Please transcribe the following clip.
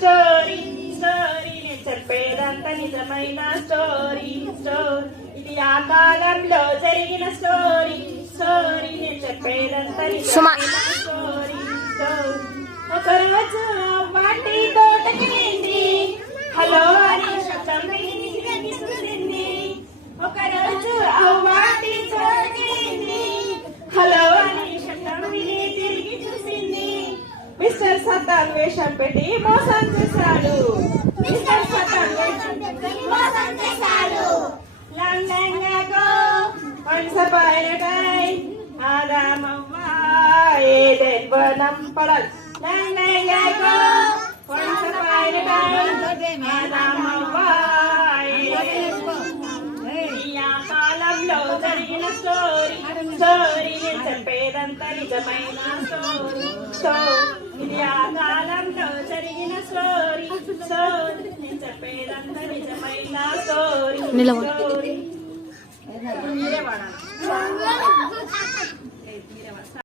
story story నేను చెప్పేదంత నిజమైన story story ఇది ఆ కాలంలో జరిగిన స్టోరీ స్టోరీ నేను చెప్పేదంత నిజమైన స్టోరీ స్టోరీ ఒకరోజు వాటి తోటకి వెళ్ళింది హలో అని శబ్దం వినిపించింది ఒకరోజు ఆ వాటి తోటకి వెళ్ళింది హలో అని శబ్దం విని తిరిగి చూసింది మిస్టర్ సత్తాన్ వేషం పెట్టి మోసం చేశాడు మిస్టర్ సత్తాన్ వేషం పెట్టి మోసం చేశాడు Long time ago, once upon a time, Adam and Eden వనం paddle Long time ago, once upon a time, Adam and Eden ఈ కాలంలో జరిగిన స్టోరీ స్టోరీ నేను చెప్పేదంతా నిజమైన స్టోరీ స్టోరీ ఇది ఆ కాలంలో జరిగిన స్టోరీ స్టోరీ నేను చెప్పేదంతా నిజమైన స్టోరీ